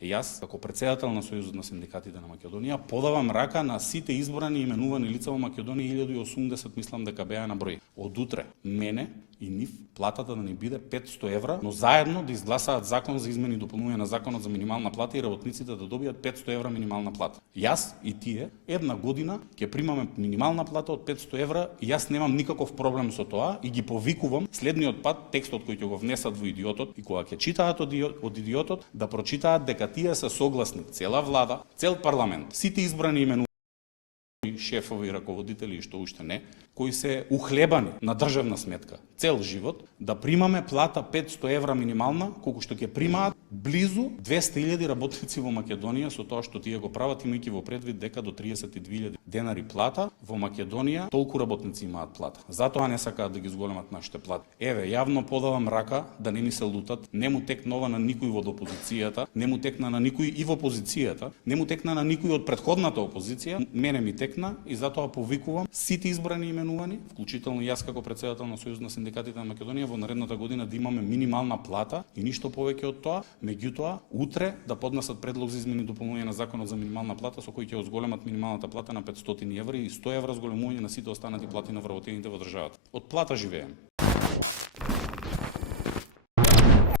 Јас, како претседател на Сојузот на синдикатите на Македонија, подавам рака на сите избрани и именувани лица во Македонија, 1080 мислам дека беа на број. Од утре мене и нив платата да ни биде 500 евра, но заедно да изгласаат закон за измени и дополнување на законот за минимална плата и работниците да добијат 500 евра минимална плата. Јас и тие една година ќе примаме минимална плата од 500 евра и јас немам никаков проблем со тоа и ги повикувам следниот пат текстот кој ќе го внесат во Идиотот и кога ќе читаат од Идиотот да прочитаат дека тие се согласни, цела влада, цел парламент, сите избрани именувани шефови и раководители и што уште не, кои се ухлебани на државна сметка цел живот, да примаме плата 500 евра минимална, колку што ќе примаат близу 200.000 работници во Македонија со тоа што тие го прават, имајќи во предвид дека до 32.000 денари плата во Македонија толку работници имаат плата. Затоа не сакаат да ги зголемат нашите плати. Еве, јавно подавам рака да не ми се лутат, не му текнува на никој од опозицијата, не му текна на никој и во опозицијата, не му текна на никој од претходната опозиција, мене ми текна и затоа повикувам сите избрани и именувани, вклучително јас како претседател на Сојузот на синдикатите на Македонија, во наредната година да имаме минимална плата и ништо повеќе од тоа. Меѓутоа, утре да поднесат предлог за измени и дополнување на законот за минимална плата со кој ќе зголемат минималната плата на 500 евра и 100 евра зголемување на сите останати плати на вработените во државата. Од плата живееме.